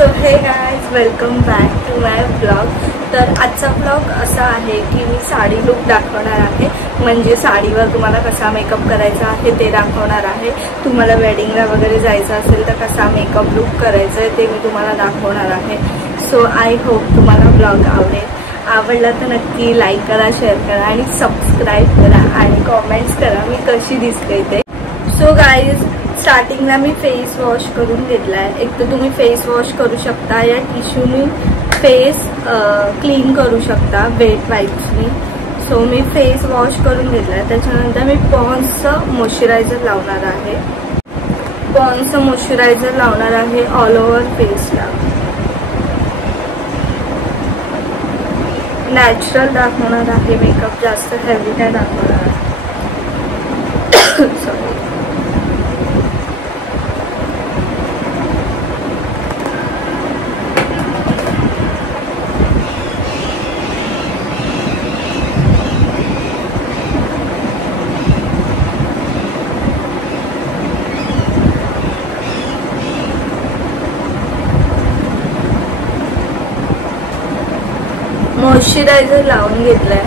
So hey guys welcome back to my blog. तर आजचा blog असा आहे की मी साडी लुक दाखवणार आहे, म्हणजे साडीवर तुम्हाला कसा मेकअप करायचा आहे ते दाखवणार आहे। तुम्हाला वेडिंगला वगैरे जायचं असेल तर कसा मेकअप लुक करायचा आहे ते मी तुम्हाला दाखवणार आहे। सो आय होप तुम्हाला ब्लॉग आवडला तर नक्की लाईक करा, शेअर करा आणि सबस्क्राईब करा आणि कॉमेंट्स करा मी कशी दिसते ते। सो गाइज स्टार्टिंगला मी फेस वॉश करून घेतलाय। एक तर तुम्ही फेस वॉश करू शकता या टिश्यूनी फेस क्लीन करू शकता वेट वाईप्सनी। सो मी फेस वॉश करून घेतलाय, त्याच्यानंतर मी पॉन्सचं मॉइश्चरायझर लावणार आहे। पॉन्सचं मॉइश्चरायझर लावणार आहे ऑल ओव्हर फेसला। नॅचरल दाखवणार आहे मेकअप, जास्त हेवी नाही दाखवणार आहे। सॉरी। मॉइश्चरायझर लावून घेतलाय,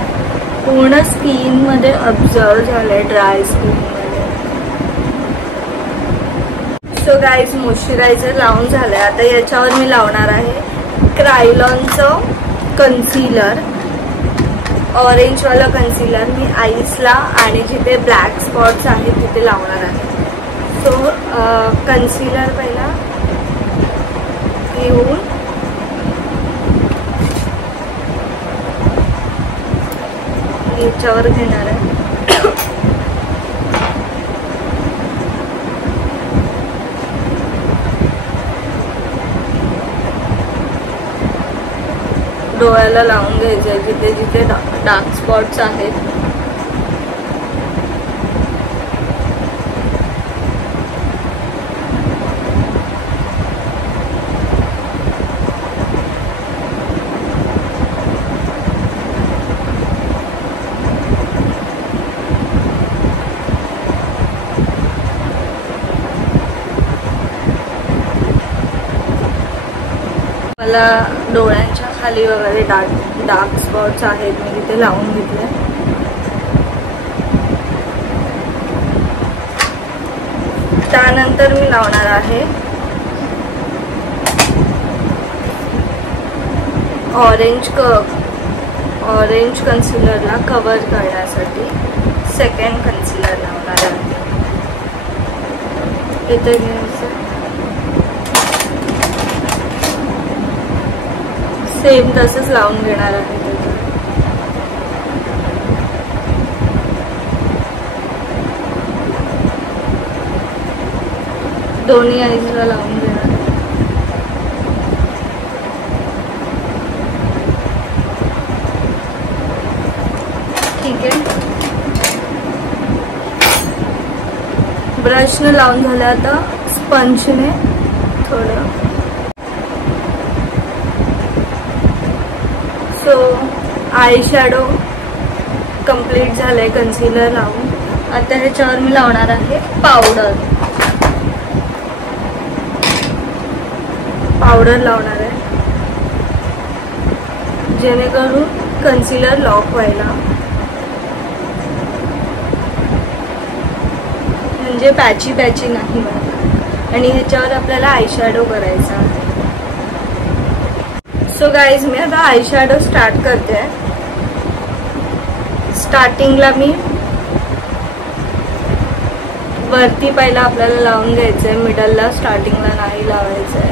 पूर्ण स्किन मध्ये ऑब्झर्व झालंय, ड्राय स्किन मध्ये। सो गाइज मॉइश्चरायझर लावून झालंय, आता याच्यावर मी लावणार आहे क्रायलॉनचं कन्सिलर, ऑरेंज वाला कन्सिलर। मी आईसला आणि जिथे ब्लॅक स्पॉट्स आहेत तिथे लावणार आहे। सो कन्सिलर पहिला घेऊन याच्यावर घेणार आहे। डोळ्याला लावून घ्यायचंय जिथे जिथे डार्क स्पॉट्स आहेत। मला डोळ्यांच्या खाली वगैरे डार्क स्पॉट्स आहेत, मी तिथे लावून घेतले। त्यानंतर मी लावणार आहे ऑरेंज कन्सिलरला कव्हर करण्यासाठी सेकंड कन्सिलर लावणार आहे। इथे घ्यायचं, सेम तसंच लावून घेणार आहे। दोन्ही आईजला लावून घेणार। ठीक आहे, ब्रशने लावून झालं, आता स्पंजने थोडं। सो आय शॅडो कंप्लीट झालंय कन्सिलर लावून। आता ह्याच्यावर मी लावणार आहे पावडर लावणार आहे, जेणेकरून कन्सिलर लॉक व्हायला, म्हणजे पॅची नाही व्हायला। आणि ह्याच्यावर आपल्याला आय शॅडो करायचा आहे। सो गाइज मी आता आय शॅडो स्टार्ट करते। स्टार्टिंगला मी वरती पहिला आपल्याला लावून घ्यायचंय, मिडलला स्टार्टिंगला नाही लावायचंय।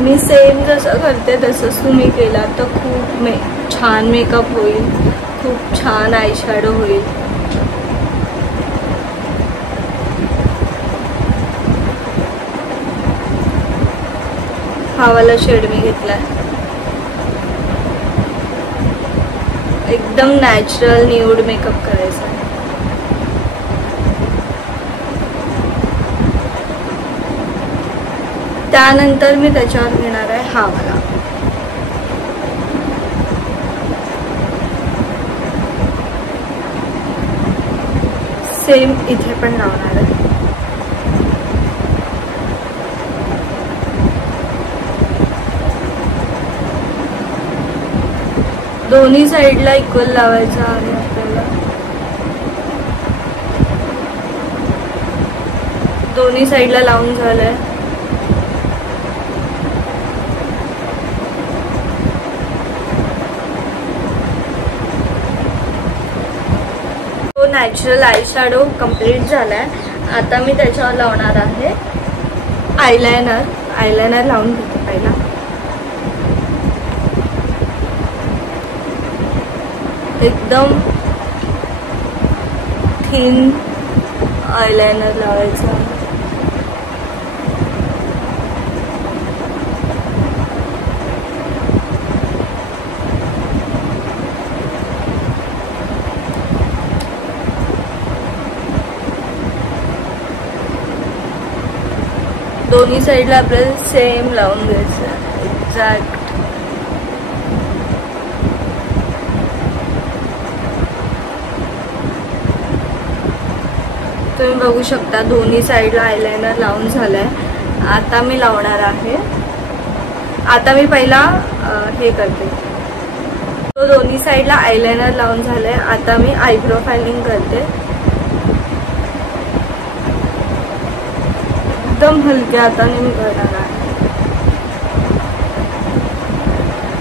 मी सेम जसं करते तसंच तुम्ही केला तर खूप छान मेकअप होईल, खूप छान आय शॅडो होईल। हा वाला शेड मी घेतलाय, एकदम नॅचरल न्यूड मेकअप करायचा आहे। त्यानंतर मी त्याच्यावर घेणार आहे हा वाला, सेम इथे पण लावणार आहे। दोन्ही साईडला इक्वल लावायचं आहे आपल्याला. दोन्ही साईडला लावून झालंय. तो नॅचरल आय शॅडो कम्प्लीट झालाय. आता मी त्याच्यावर लावणार आहे आयलायनर. आयलायनर लावून घेते पहिला. एकदम थिन आयलायनर लावायचा. दोन्ही साईडला आपल्याला सेम लावून घ्यायचं एक्झॅक्ट. तुम्ही बघू शकता दोन्ही साईडला आयलायनर लावून झालंय. आता मी लावणार आहे. आता मी पहिला हे करते. तो दोन्ही साईडला आयलायनर लावून झालंय. आता मी आयब्रो फायलिंग करते. एकदम हलक्या हाताने मी करणार आहे.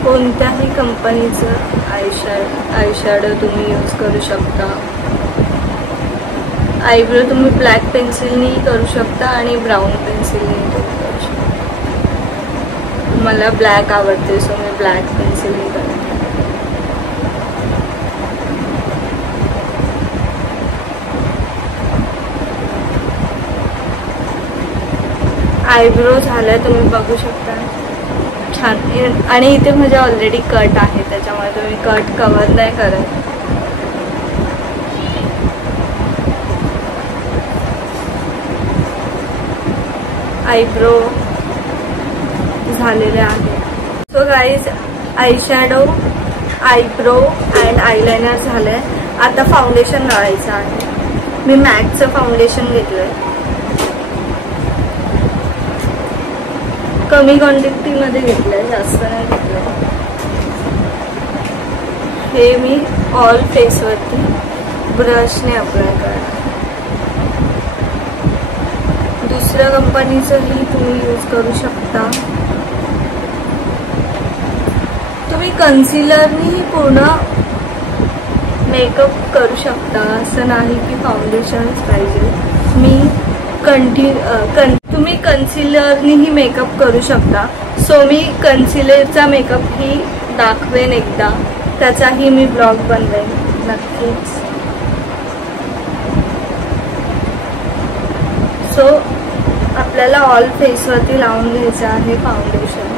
कोणत्याही कंपनीचं आयशॅडो तुम्ही यूज करू शकता. आयब्रो तुम्ही ब्लॅक पेन्सिलनी करू शकता आणि ब्राऊन पेन्सिलनी करू शकता. मला ब्लॅक आवडते सो मी ब्लॅक पेन्सिलनी करते. आयब्रो झालाय तुम्ही बघू शकता छान. आणि इथे म्हणजे ऑलरेडी कट आहे त्याच्यामुळे तुम्ही कट कव्हर नाही करत. आयब्रो झालेले आहे. So guys eyeshadow, eyebrow and eyeliner झालंय. आता फाउंडेशन लावायचं आहे. मी मॅटचं फाउंडेशन घेतलंय. कमी क्वांटिटीमध्ये घेतलंय, जास्त नाही घेतलंय. हे मी ऑल फेसवरती ब्रशने अप्लाय करणार. दुसऱ्या कंपनीचंही तुम्ही यूज करू शकता. तुम्ही कन्सिलरनी पूर्ण मेकअप करू शकता. असं नाही की फाउंडेशनच पाहिजे. तुम्ही कन्सिलरनीही मेकअप करू शकता. सो मी कन्सिलरचा मेकअप ही दाखवेन एकदा. त्याचाही मी ब्लॉग बनवेन नक्कीच. सो आपल्याला ऑल फेसवरती लावून घ्यायचं आहे फाउंडेशन.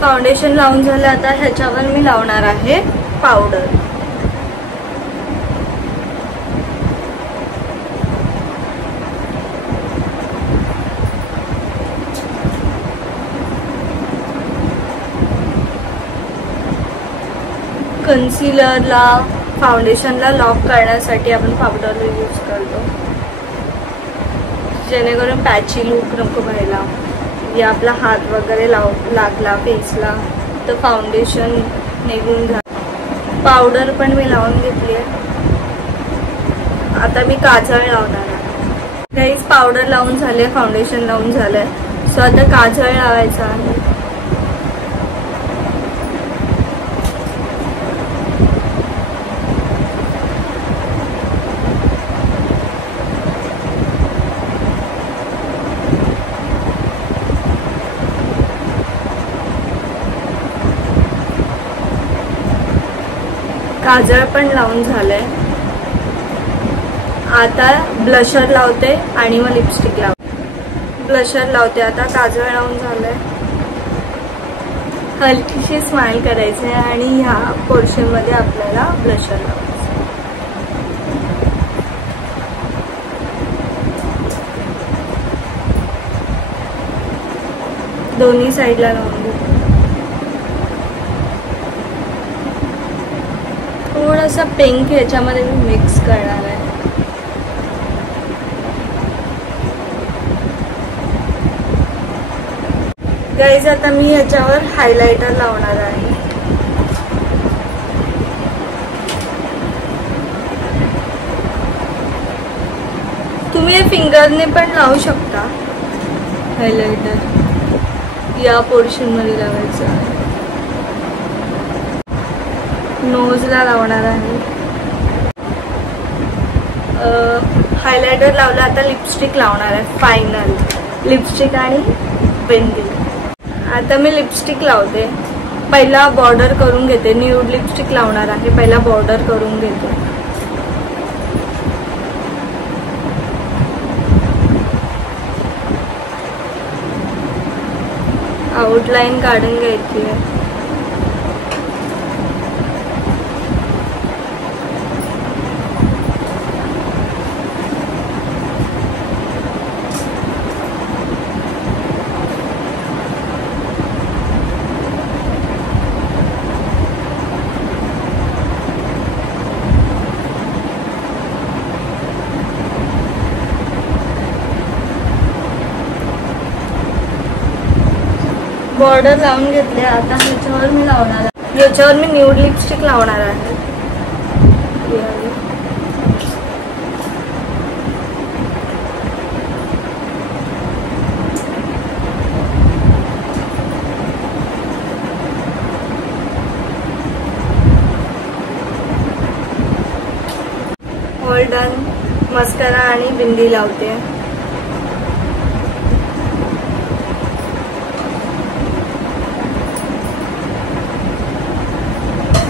फाउंडेशन लावून झालं. आता ह्याच्यावर मी लावणार आहे पावडर. कन्सिलरला फाउंडेशनला लॉक करण्यासाठी आपण पावडर यूज करतो, जेणेकरून पॅची लुक नको व्हायला. या आपला हात वगैरे लागला फेसला तर फाउंडेशन निघून जा. पावडर पण मी लावून घेतली आहे. आता मी काजळ लावणार आहे. गाईज पावडर लावून झाले, फाउंडेशन लावून झालंय. सो आता काजळ लावायचं आहे. काजळ पण लावून झालंय. आता ब्लशर लावते आणि मग लिपस्टिक लावते. ब्लशर लावते आता. काजळ लावून झालंय. हलकीशी स्माइल करायचे आणि ह्या पोर्शन मध्ये आपल्याला ब्लशर लावायचं. दोन्ही साईडला लावून घेते. असा पिंक ह्याच्यामध्ये मी मिक्स करणार आहे. गाईज आता मी ह्याच्यावर हायलायटर लावणार आहे. तुम्ही फिंगरने पण लावू शकता. हायलायटर या पोर्शन मध्ये लावायचं आहे. नोजला लावणार आहे. हायलायटर लावलं. आता लिपस्टिक लावणार आहे. फायनल लिपस्टिक आणि बिंदी. आता मी लिपस्टिक लावते. पहिला बॉर्डर करून घेते. न्यूड लिपस्टिक लावणार आहे. पहिला बॉर्डर करून घेते. आउटलाइन काढून घ्यायची आहे. बॉर्डर लावून घेतले. आता ह्याच्यावर मी लावणार आहे. ह्याच्यावर मी न्यूड लिपस्टिक लावणार आहे. All done. मस्कारा आणि बिंदी लावते.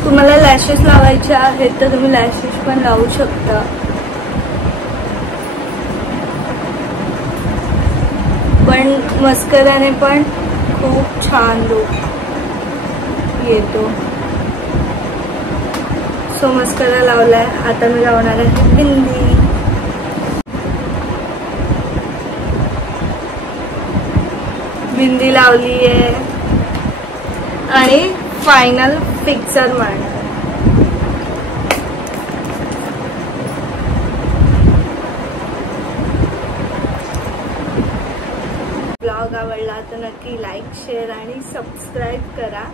तुम्हाला लॅशेस लावायचे आहेत तर तुम्ही लॅशेस पण लावू शकता. पण मस्कराने पण खूप छान लुक येतो. सो मस्करा लावलाय. आता मी लावणार आहे बिंदी. बिंदी लावली आहे आणि फायनल पिक्चर मारणार. ब्लॉग आवडला तर नक्की लाईक, शेअर आणि सबस्क्राईब करा.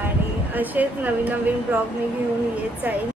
आणि असेच नवीन नवीन ब्लॉग मी घेऊन येत जाईन.